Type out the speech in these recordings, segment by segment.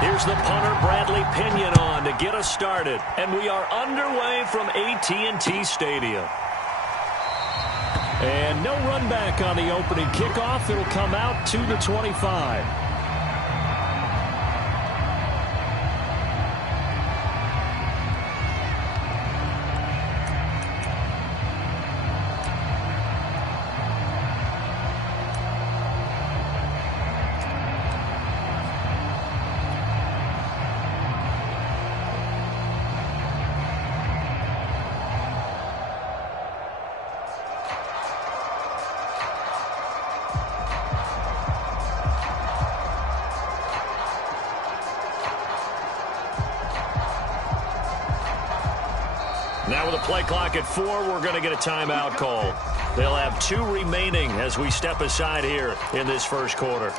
Here's the punter, Bradley Pinion, on to get us started. And we are underway from AT&T Stadium. And no run back on the opening kickoff. It'll come out to the 25. Now with a play clock at 4, we're going to get a timeout call. They'll have 2 remaining as we step aside here in this first quarter.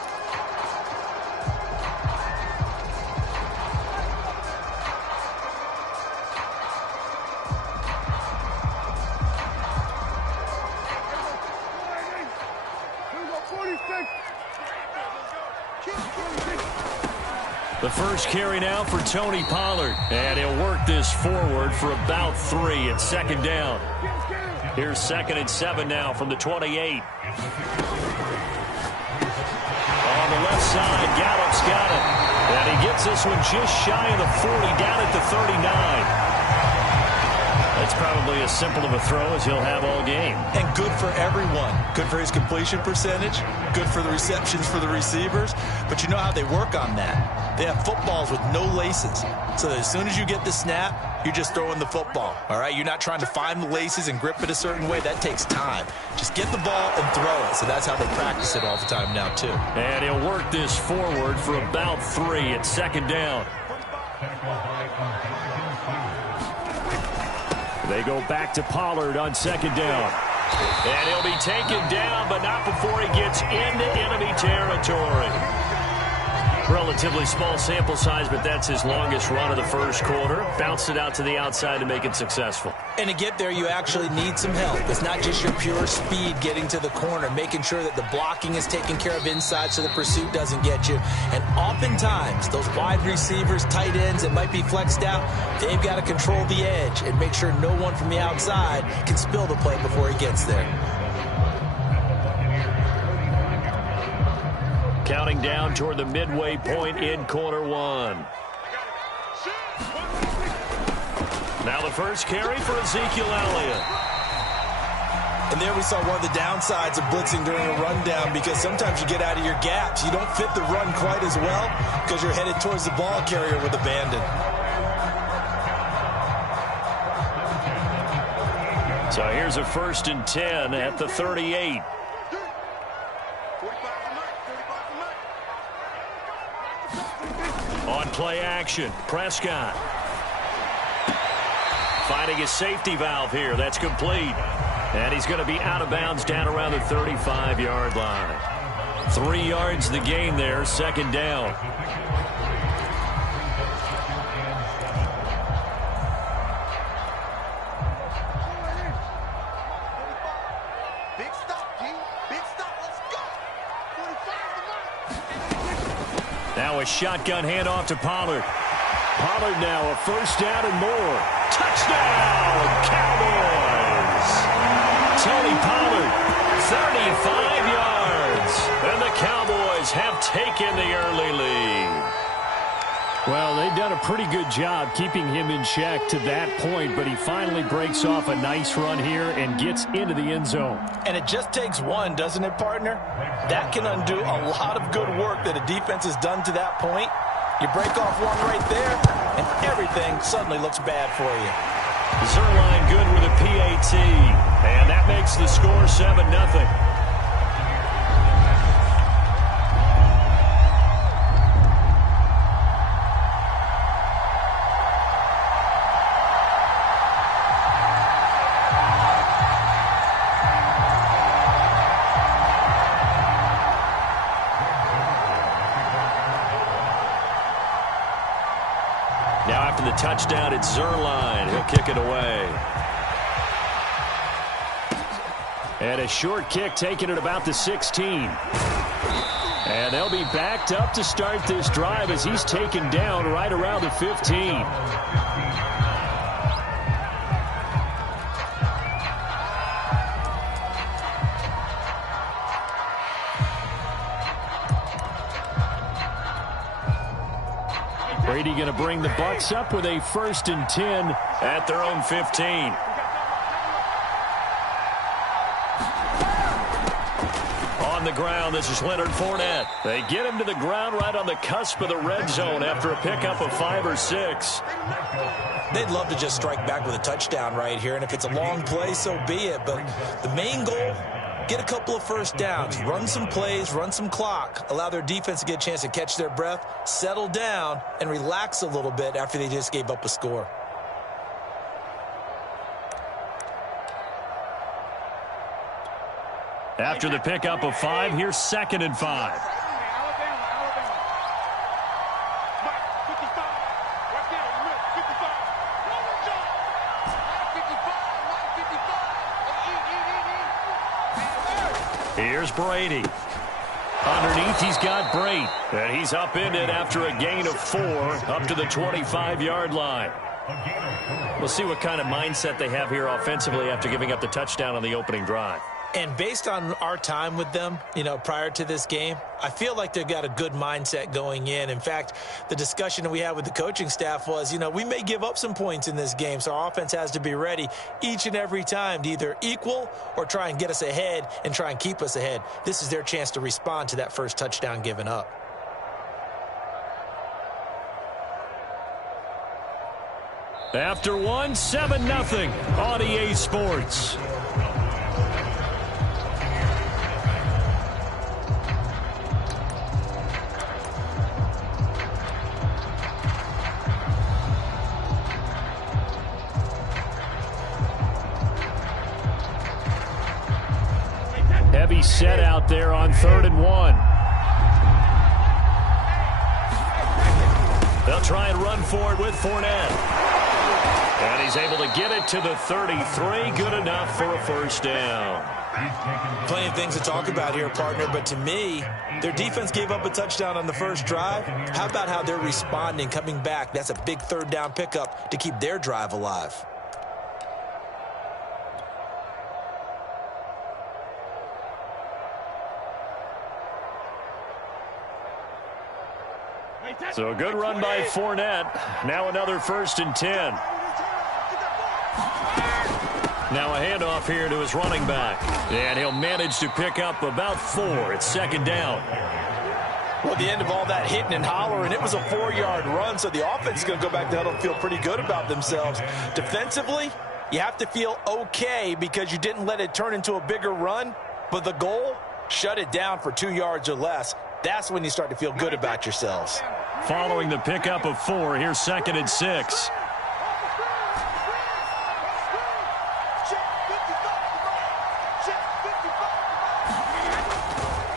The first carry now for Tony Pollard. And he'll work this forward for about 3 at second down. Here's 2nd and 7 now from the 28. On the left side, Gallup's got it. And he gets this one just shy of the 40, down at the 39. That's probably as simple of a throw as he'll have all game. And good for everyone. Good for his completion percentage. Good for the receptions for the receivers. But you know how they work on that. They have footballs with no laces. So that as soon as you get the snap, you're just throwing the football. All right? You're not trying to find the laces and grip it a certain way. That takes time. Just get the ball and throw it. So that's how they practice it all the time now, too. And he'll work this forward for about 3 at second down. They go back to Pollard on second down. And he'll be taken down, but not before he gets into enemy territory. Relatively small sample size, but that's his longest run of the first quarter. Bounced it out to the outside to make it successful. And to get there, you actually need some help. It's not just your pure speed getting to the corner, making sure that the blocking is taken care of inside so the pursuit doesn't get you. And oftentimes, those wide receivers, tight ends that might be flexed out, they've got to control the edge and make sure no one from the outside can spill the play before he gets there. Counting down toward the midway point in quarter 1. Now the first carry for Ezekiel Elliott. And there we saw one of the downsides of blitzing during a rundown, because sometimes you get out of your gaps. You don't fit the run quite as well because you're headed towards the ball carrier with abandon. So here's a 1st and 10 at the 38. On play action, Prescott. Finding his safety valve here. That's complete. And he's going to be out of bounds down around the 35-yard line. 3 yards the gain there, second down. Big stop, G. Big stop. Let's go. 45. Now a shotgun handoff to Pollard. Pollard now a first down and more. Touchdown, Cowboys! Tony Pollard, 35 yards. And the Cowboys have taken the early lead. Well, they've done a pretty good job keeping him in check to that point, but he finally breaks off a nice run here and gets into the end zone. And it just takes one, doesn't it, partner? That can undo a lot of good work that a defense has done to that point. You break off one right there, and everything suddenly looks bad for you. Zerline good with a PAT, and that makes the score 7-0. Now after the touchdown, it's Zerline. He'll kick it away. And a short kick taken at about the 16. And they'll be backed up to start this drive as he's taken down right around the 15. Brady going to bring the Bucs up with a 1st and 10 at their own 15. On the ground, this is Leonard Fournette. They get him to the ground right on the cusp of the red zone after a pickup of 5 or 6. They'd love to just strike back with a touchdown right here, and if it's a long play, so be it. But the main goal, get a couple of first downs, run some plays, run some clock, allow their defense to get a chance to catch their breath, settle down, and relax a little bit after they just gave up a score. After the pickup of 5, here's 2nd and 5. Here's Brady. Underneath, he's got Brate. And he's upended after a gain of 4 up to the 25-yard line. We'll see what kind of mindset they have here offensively after giving up the touchdown on the opening drive. And based on our time with them, prior to this game, I feel like they've got a good mindset going in. In fact, the discussion that we had with the coaching staff was, we may give up some points in this game, so our offense has to be ready each and every time to either equal or try and get us ahead and try and keep us ahead. This is their chance to respond to that first touchdown given up. After 1, 7-0 on EA Sports. Heavy set out there on 3rd and 1. They'll try and run for it with Fournette. And he's able to get it to the 33. Good enough for a 1st down. Plenty of things to talk about here, partner, but to me, their defense gave up a touchdown on the first drive. How about how they're responding, coming back? That's a big 3rd down pickup to keep their drive alive. So a good run by Fournette. Now another 1st and 10. Now a handoff here to his running back. And he'll manage to pick up about 4. It's 2nd down. Well, at the end of all that hitting and hollering, it was a 4-yard run, so the offense is going to go back to huddle and feel pretty good about themselves. Defensively, you have to feel okay because you didn't let it turn into a bigger run, but the goal, shut it down for 2 yards or less. That's when you start to feel good about yourselves. Following the pickup of 4, here's 2nd and 6.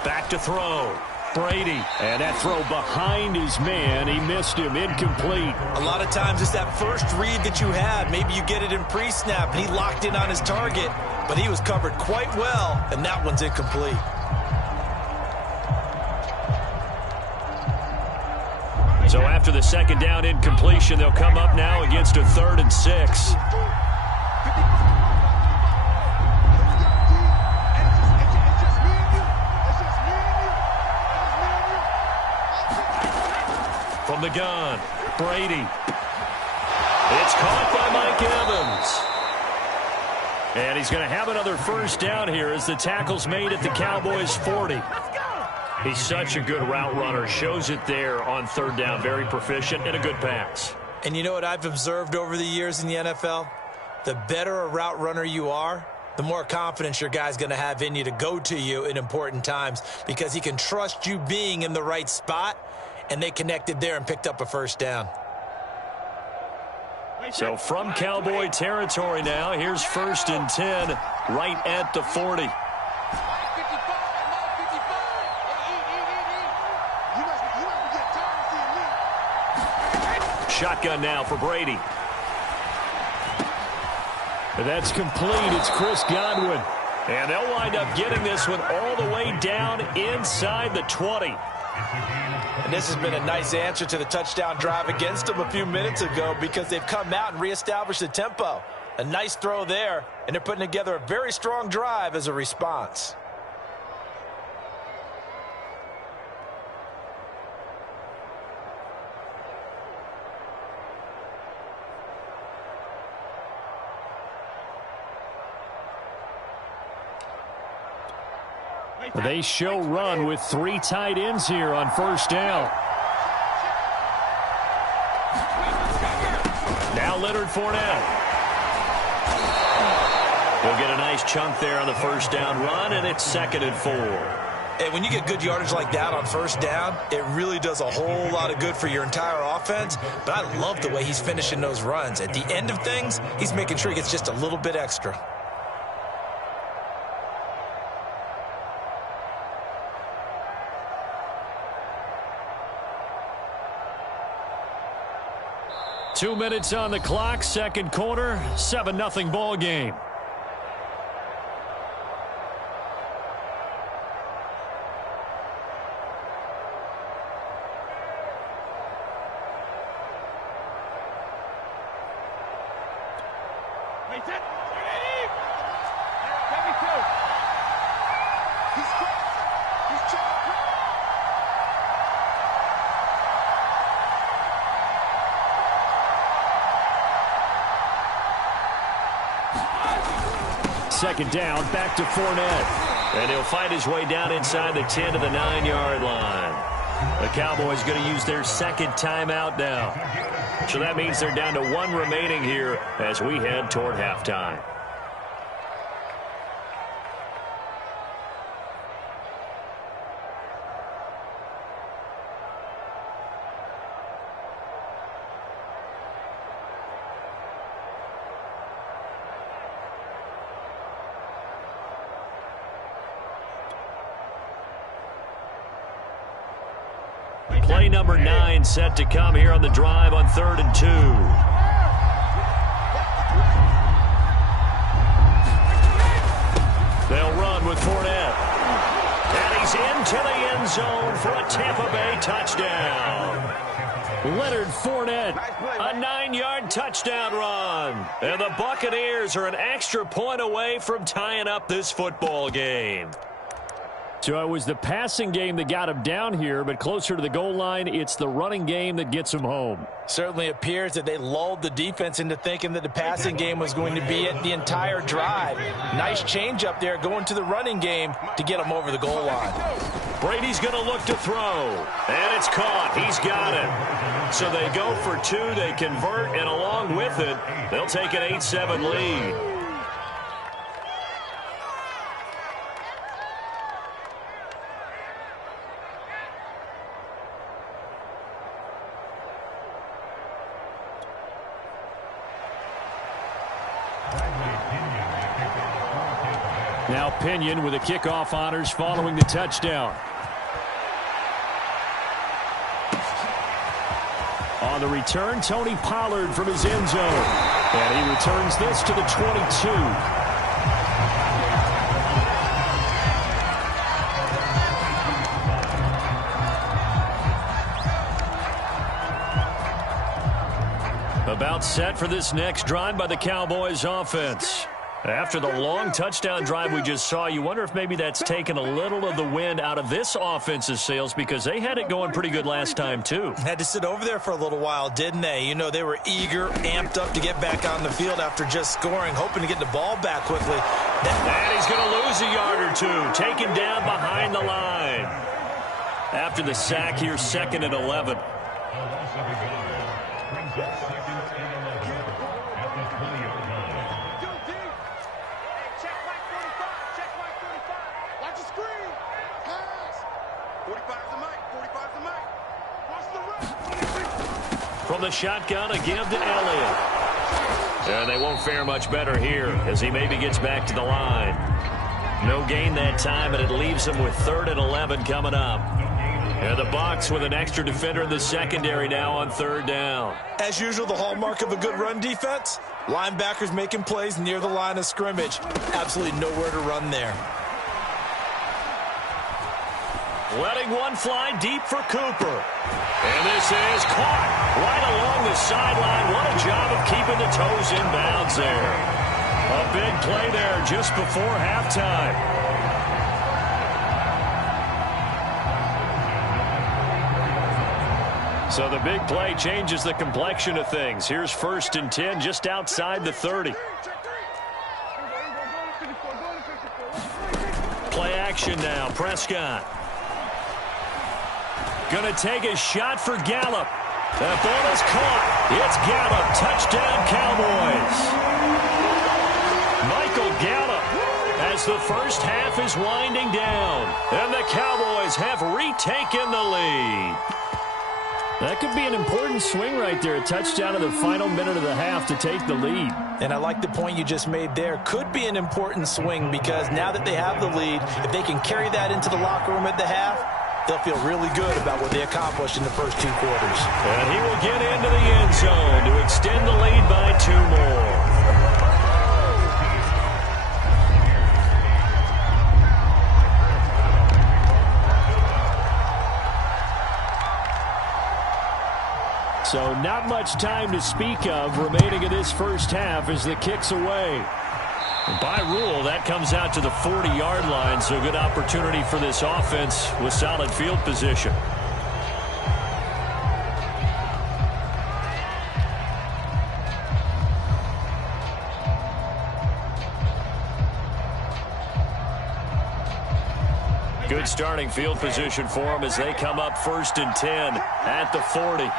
Back to throw. Brady. And that throw behind his man. He missed him. Incomplete. A lot of times it's that first read that you have. Maybe you get it in pre-snap, and he locked in on his target, but he was covered quite well, and that one's incomplete. So after the 2nd down incompletion, they'll come up now against a 3rd and 6. From the gun, Brady. It's caught by Mike Evans. And he's going to have another 1st down here as the tackle's made at the Cowboys' 40. He's such a good route runner. Shows it there on 3rd down. Very proficient and a good pass. And you know what I've observed over the years in the NFL? The better a route runner you are, the more confidence your guy's going to have in you to go to you in important times because he can trust you being in the right spot, and they connected there and picked up a 1st down. So from Cowboy territory now, here's 1st and 10 right at the 40. Shotgun now for Brady. That's complete. It's Chris Godwin. And they'll wind up getting this one all the way down inside the 20. And this has been a nice answer to the touchdown drive against them a few minutes ago because they've come out and reestablished the tempo. A nice throw there, and they're putting together a very strong drive as a response. They show run with 3 tight ends here on first down. Now Leonard Fournette. He'll get a nice chunk there on the first down run, and it's 2nd and 4. And when you get good yardage like that on first down, it really does a whole lot of good for your entire offense. But I love the way he's finishing those runs. At the end of things, he's making sure he gets just a little bit extra. Two minutes on the clock, second quarter, 7-0 ball game. Second down, back to Fournette. And he'll find his way down inside the 10 to the 9-yard line. The Cowboys going to use their second timeout now. So that means they're down to 1 remaining here as we head toward halftime. Play number 9 set to come here on the drive on 3rd and 2. They'll run with Fournette. And he's into the end zone for a Tampa Bay touchdown. Leonard Fournette, a 9-yard touchdown run. And the Buccaneers are an extra point away from tying up this football game. So it was the passing game that got him down here, but closer to the goal line, it's the running game that gets him home. Certainly appears that they lulled the defense into thinking that the passing game was going to be it the entire drive. Nice change up there going to the running game to get him over the goal line. Brady's going to look to throw, and it's caught. He's got it. So they go for 2, they convert, and along with it, they'll take an 8-7 lead. Now Pinion with the kickoff honors following the touchdown. On the return, Tony Pollard from his end zone. And he returns this to the 22. About set for this next drive by the Cowboys offense. After the long touchdown drive we just saw, you wonder if maybe that's taken a little of the wind out of this offense's sails because they had it going pretty good last time, too. Had to sit over there for a little while, didn't they? You know, they were eager, amped up to get back on the field after just scoring, hoping to get the ball back quickly. And he's going to lose a yard or 2, taken down behind the line. After the sack here, 2nd and 11. From the shotgun, a give to Elliott. And they won't fare much better here as he maybe gets back to the line. No gain that time, and it leaves him with 3rd and 11 coming up. And the Bucs with an extra defender in the secondary now on third down. As usual, the hallmark of a good run defense, linebackers making plays near the line of scrimmage. Absolutely nowhere to run there. Letting one fly deep for Cooper. And this is caught right along the sideline. What a job of keeping the toes in bounds there. A big play there just before halftime. So the big play changes the complexion of things. Here's 1st and 10 just outside the 30. Play action now. Prescott. Going to take a shot for Gallup. The ball is caught. It's Gallup. Touchdown, Cowboys. Michael Gallup as the first half is winding down. And the Cowboys have retaken the lead. That could be an important swing right there. A touchdown in the final minute of the half to take the lead. And I like the point you just made there. Could be an important swing because now that they have the lead, if they can carry that into the locker room at the half, they'll feel really good about what they accomplished in the first 2 quarters. And he will get into the end zone to extend the lead by 2 more. So not much time to speak of remaining in this first half as the kick's away. By rule, that comes out to the 40-yard line, so good opportunity for this offense with solid field position. Good starting field position for them as they come up 1st and 10 at the 40.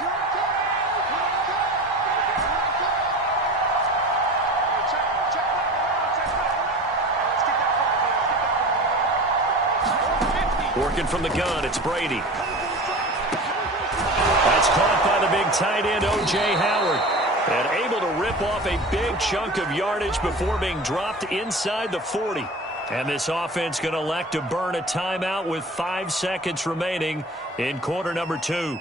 Working from the gun, it's Brady. That's caught by the big tight end, O.J. Howard. And able to rip off a big chunk of yardage before being dropped inside the 40. And this offense going to elect to burn a timeout with 5 seconds remaining in quarter number 2.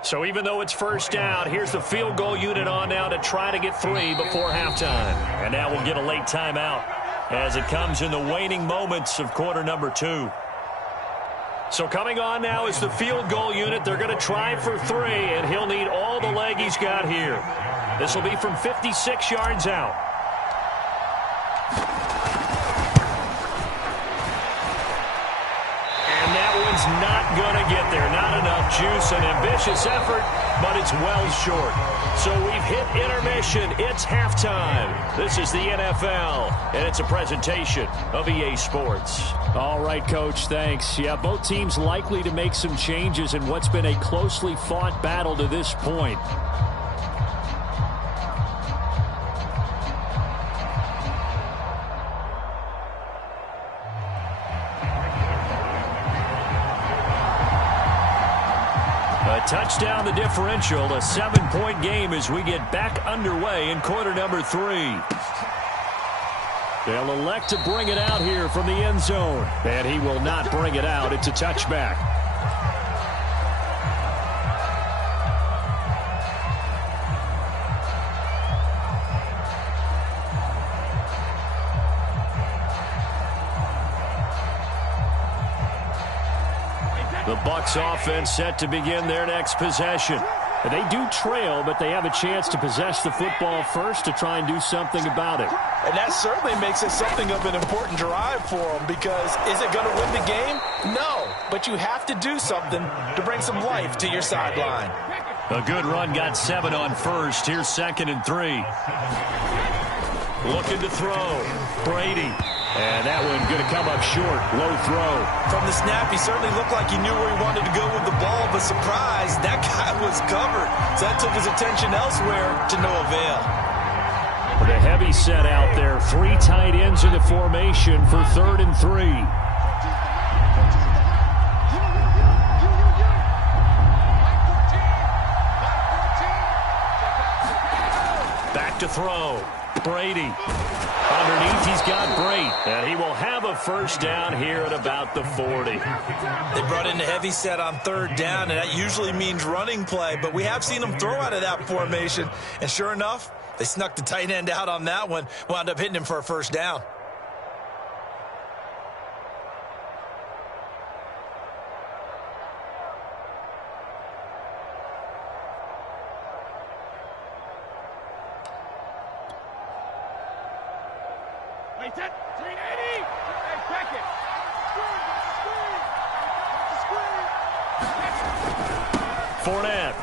So even though it's first down, here's the field goal unit on now to try to get 3 before halftime. And now we'll get a late timeout as it comes in the waning moments of quarter number 2. So coming on now is the field goal unit. They're going to try for 3, and he'll need all the leg he's got here. This will be from 56 yards out. Not going to get there. Not enough juice. An ambitious effort, but it's well short. So we've hit intermission. It's halftime. This is the NFL, and it's a presentation of EA Sports. All right, Coach, thanks. Yeah, both teams likely to make some changes in what's been a closely fought battle to this point. Touchdown the differential, a 7-point game as we get back underway in quarter number 3. They'll elect to bring it out here from the end zone. And he will not bring it out. It's a touchback. The Bucs offense set to begin their next possession. They do trail, but they have a chance to possess the football first to try and do something about it. And that certainly makes it something of an important drive for them because is it going to win the game? No, but you have to do something to bring some life to your sideline. A good run got 7 on first. Here's 2nd and 3. Looking to throw. Brady. And that one going to come up short. Low throw. From the snap, he certainly looked like he knew where he wanted to go with the ball, but surprise, that guy was covered. So that took his attention elsewhere to no avail. With a heavy set out there, 3 tight ends in the formation for 3rd and 3. 2 Back to throw. Brady. Underneath, he's got Brate. And he will have a first down here at about the 40. They brought in the heavy set on third down, and that usually means running play. But we have seen them throw out of that formation. And sure enough, they snuck the tight end out on that one. Wound up hitting him for a first down. Fournette.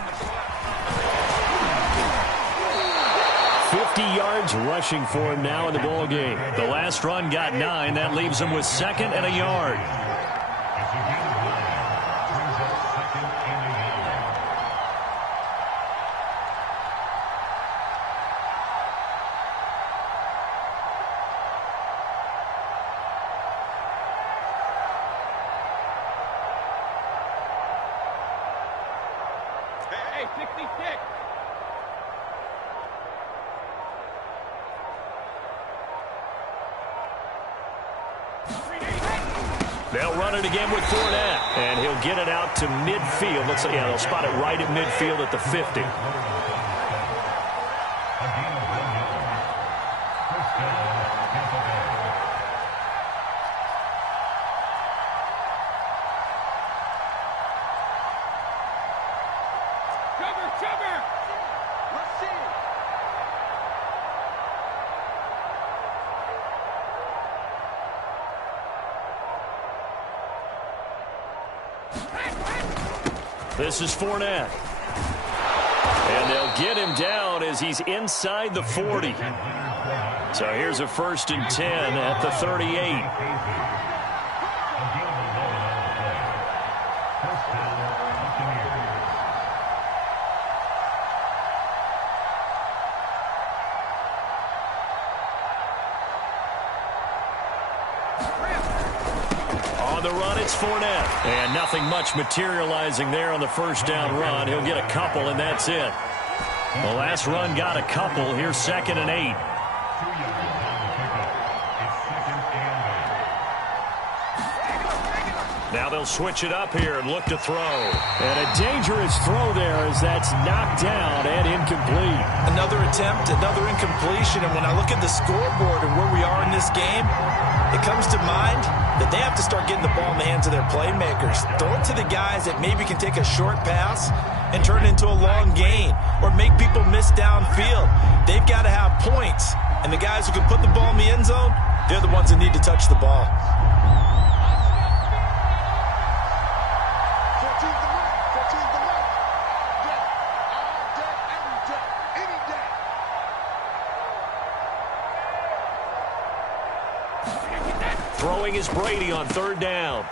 50 yards rushing for him now in the ball game. The last run got 9. That leaves him with 2nd and a yard. They'll run it again with Fournette, and he'll get it out to midfield. Looks like, yeah, they'll spot it right at midfield at the 50. This is Fournette. And they'll get him down as he's inside the 40. So here's a 1st and 10 at the 38. On the run, it's Fournette. And nothing much materializing there on the first down run. He'll get a couple, and that's it. The last run got a couple. Here's 2nd and 8. Now they'll switch it up here and look to throw. And a dangerous throw there as that's knocked down and incomplete. Another attempt, another incompletion. And when I look at the scoreboard and where we are in this game, it comes to mind that they have to start getting the ball in the hands of their playmakers. Throw it to the guys that maybe can take a short pass and turn it into a long gain or make people miss downfield. They've got to have points. And the guys who can put the ball in the end zone, they're the ones that need to touch the ball. Throwing is Brady on third down.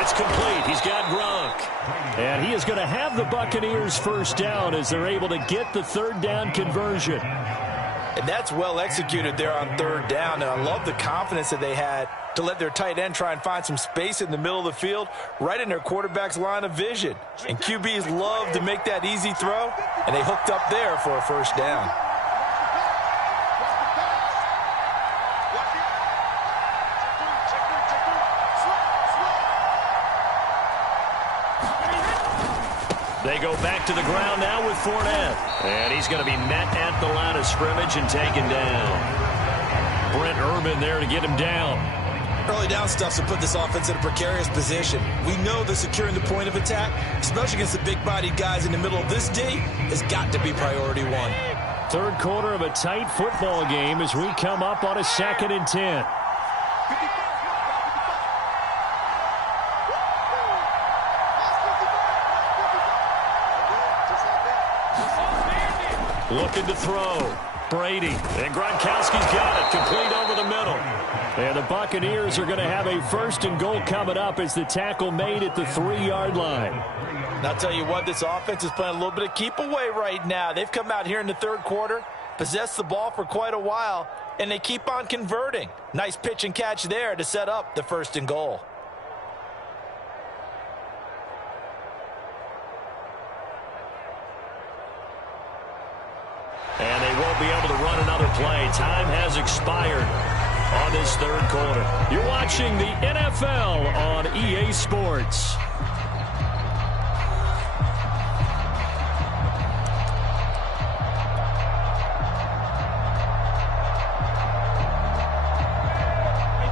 It's complete. He's got Gronk. And he is going to have the Buccaneers first down as they're able to get the third down conversion. And that's well executed there on third down. And I love the confidence that they had to let their tight end try and find some space in the middle of the field, right in their quarterback's line of vision. And QBs love to make that easy throw, and they hooked up there for a first down. They go back to the ground now with Fournette. And he's going to be met at the line of scrimmage and taken down. Brent Urban there to get him down. Early down stuff's to put this offense in a precarious position. We know that securing the point of attack, especially against the big-bodied guys in the middle of this D, has got to be priority one. Third quarter of a tight football game as we come up on a 2nd and 10. Looking to throw. Brady. And Gronkowski's got it. Complete over the middle. And the Buccaneers are going to have a 1st and goal coming up as the tackle made at the 3-yard line. And I'll tell you what, this offense is playing a little bit of keep away right now. They've come out here in the third quarter, possessed the ball for quite a while, and they keep on converting. Nice pitch and catch there to set up the 1st and goal. And they won't be able to run another play. Time has expired on this third quarter. You're watching the NFL on EA Sports.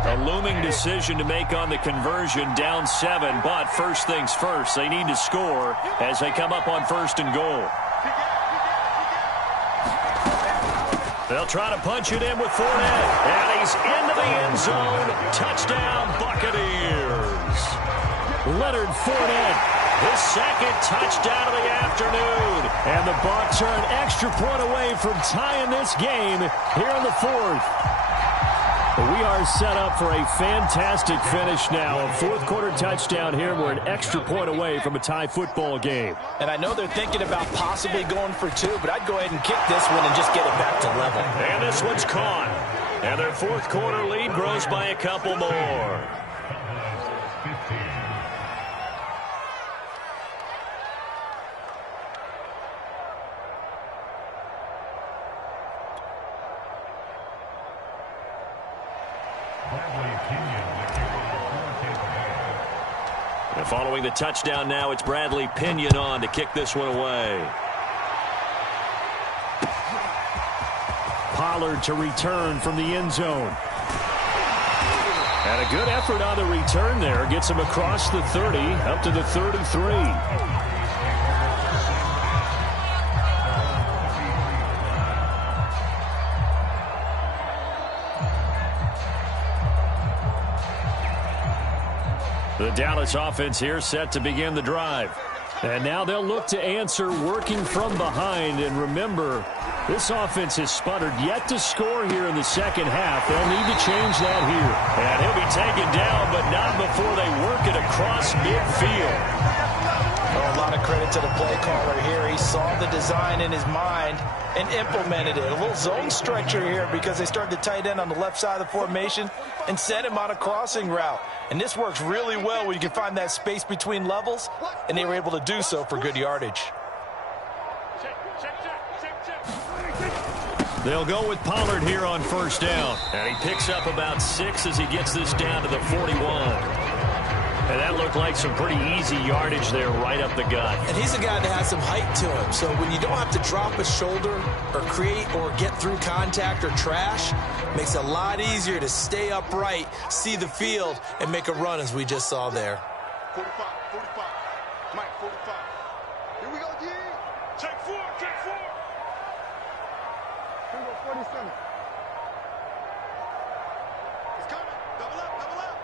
A looming decision to make on the conversion, down 7, but first things first, they need to score as they come up on 1st and goal. They'll try to punch it in with Fournette, and he's into the end zone. Touchdown, Buccaneers. Leonard Fournette, his second touchdown of the afternoon. And the Bucs are an extra point away from tying this game here in the 4th. We are set up for a fantastic finish now. A fourth-quarter touchdown here. We're an extra point away from a tie football game. And I know they're thinking about possibly going for 2, but I'd go ahead and kick this one and just get it back to level. And this one's caught. And their fourth-quarter lead grows by a couple more. And following the touchdown now, it's Bradley Pinion on to kick this one away. Pollard to return from the end zone. And a good effort on the return there. Gets him across the 30, up to the 33. The Dallas offense here set to begin the drive. And now they'll look to answer working from behind. And remember, this offense has sputtered yet to score here in the second half. They'll need to change that here. And he'll be taken down, but not before they work it across midfield. Well, a lot of credit to the play caller here. He saw the design in his mind and implemented it. A little zone stretcher here because they started the tight end on the left side of the formation and sent him on a crossing route. And this works really well when you can find that space between levels, and they were able to do so for good yardage. They'll go with Pollard here on first down. And he picks up about 6 as he gets this down to the 41. And that looked like some pretty easy yardage there right up the gut. And he's a guy that has some height to him. So when you don't have to drop a shoulder or create or get through contact or trash, makes it a lot easier to stay upright, see the field, and make a run as we just saw there. 45, 45. Mike, 45. Here we go, G. Check 4, check 4. Here we go, 47. He's coming. Double up, double up.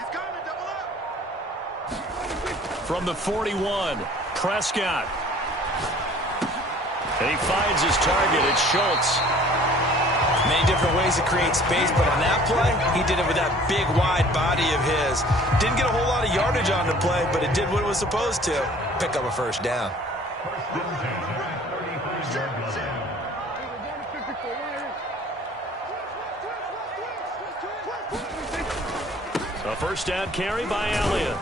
He's coming, double up. From the 41, Prescott. And he finds his target. It's Schultz. Many different ways to create space, but on that play, he did it with that big, wide body of his. Didn't get a whole lot of yardage on the play, but it did what it was supposed to. Pick up a first down. A first down carry by Elliott.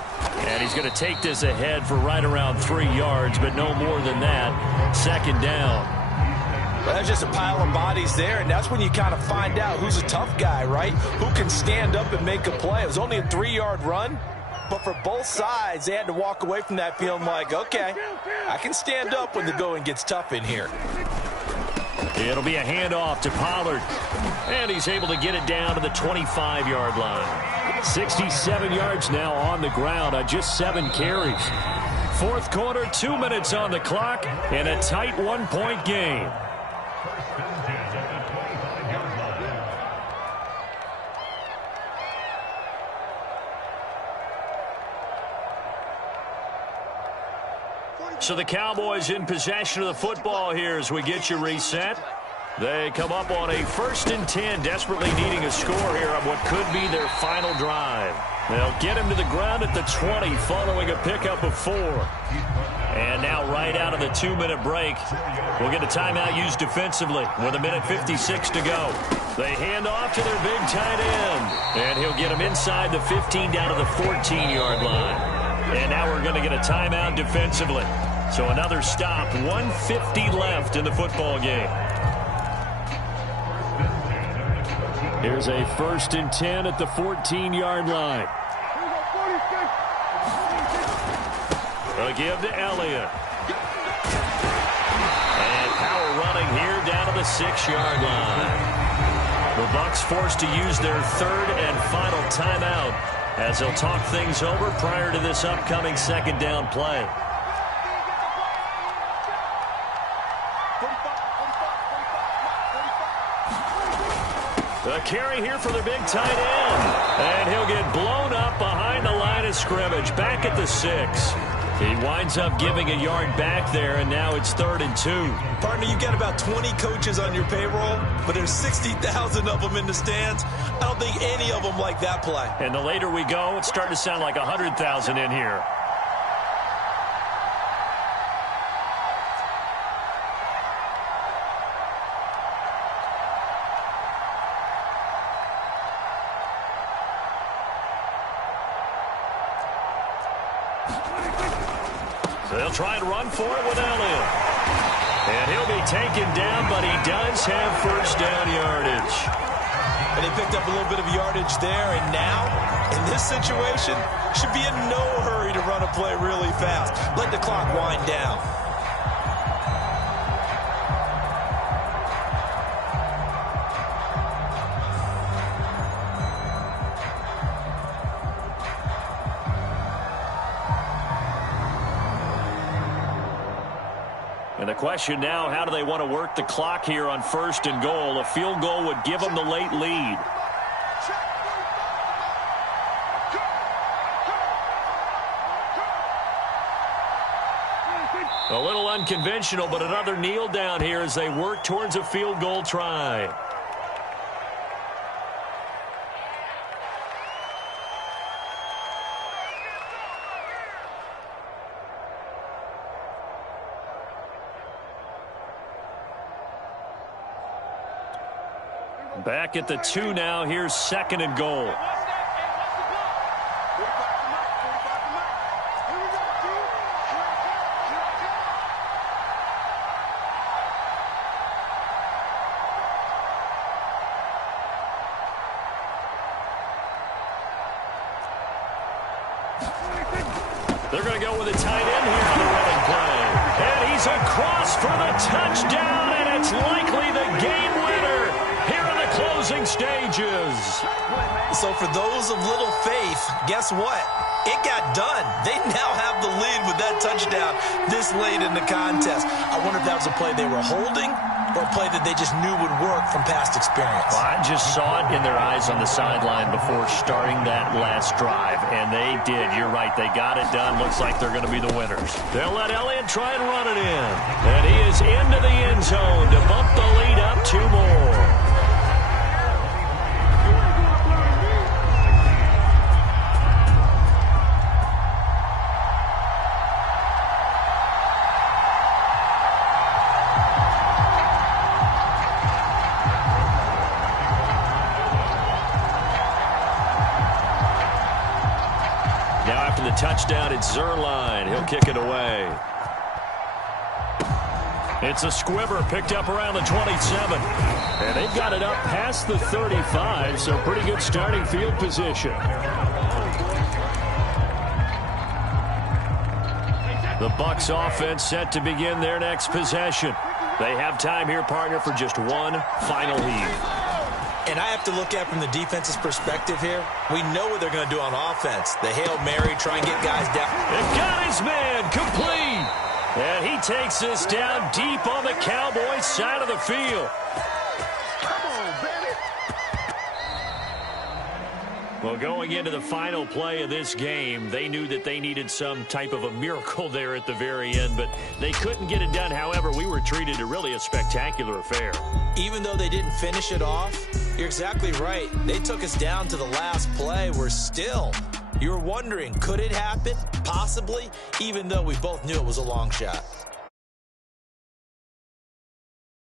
And he's going to take this ahead for right around 3 yards, but no more than that. Second down. Well, there's just a pile of bodies there, and that's when you kind of find out who's a tough guy, right? Who can stand up and make a play. It was only a 3-yard run, but for both sides, they had to walk away from that feeling like, okay, I can stand up when the going gets tough in here. It'll be a handoff to Pollard. And he's able to get it down to the 25-yard line. 67 yards now on the ground on just 7 carries. Fourth quarter, 2 minutes on the clock, and a tight 1-point game. So the Cowboys in possession of the football here as we get you reset. They come up on a 1st and 10, desperately needing a score here on what could be their final drive. They'll get him to the ground at the 20 following a pickup of 4. And now right out of the 2-minute break, we'll get a timeout used defensively with 1:56 to go. They hand off to their big tight end, and he'll get him inside the 15 down to the 14-yard line. And now we're going to get a timeout defensively. So another stop, 1:50 left in the football game. Here's a 1st and 10 at the 14-yard line. They'll give to Elliott. And power running here down to the 6-yard line. The Bucs forced to use their 3rd and final timeout as they'll talk things over prior to this upcoming 2nd down play. The carry here for the big tight end. And he'll get blown up behind the line of scrimmage. Back at the 6. He winds up giving a yard back there, and now it's 3rd and 2. Partner, you've got about 20 coaches on your payroll, but there's 60,000 of them in the stands. I don't think any of them like that play. And the later we go, it's starting to sound like 100,000 in here. So they'll try and run for it with Elliott. And he'll be taken down, but he does have 1st down yardage. And they picked up a little bit of yardage there, and now, in this situation, should be in no hurry to run a play really fast. Let the clock wind down. And the question now, how do they want to work the clock here on 1st and goal? A field goal would give them the late lead. A little unconventional, but another kneel down here as they work towards a field goal try. Back at the 2 now. Here's 2nd and goal. They're going to go with a tight end here on the running play. And he's across for the touchdown, and it's likely the game winner here in the closing stages. So for those of little faith, guess what? It got done. They now have the lead with that touchdown this late in the contest. I wonder if that was a play they were holding or a play that they just knew would work from past experience. Well, I just saw it in their eyes on the sideline before starting that last drive, and they did. You're right. They got it done. Looks like they're going to be the winners. They'll let Elliott try and run it in. And he is into the end zone to bump the lead up 2 more. Touchdown, it's Zerline. He'll kick it away. It's a squibber picked up around the 27. And they've got it up past the 35, so pretty good starting field position. The Bucs offense set to begin their next possession. They have time here, partner, for just one final heave. And I have to look at from the defense's perspective here. We know what they're going to do on offense. The Hail Mary, try and get guys down. And got his man complete. And he takes this down deep on the Cowboys' side of the field. Come on, baby. Well, going into the final play of this game, they knew that they needed some type of a miracle there at the very end, but they couldn't get it done. However, we were treated to really a spectacular affair. Even though they didn't finish it off, you're exactly right. They took us down to the last play. We're still, you were wondering, could it happen? Possibly, even though we both knew it was a long shot.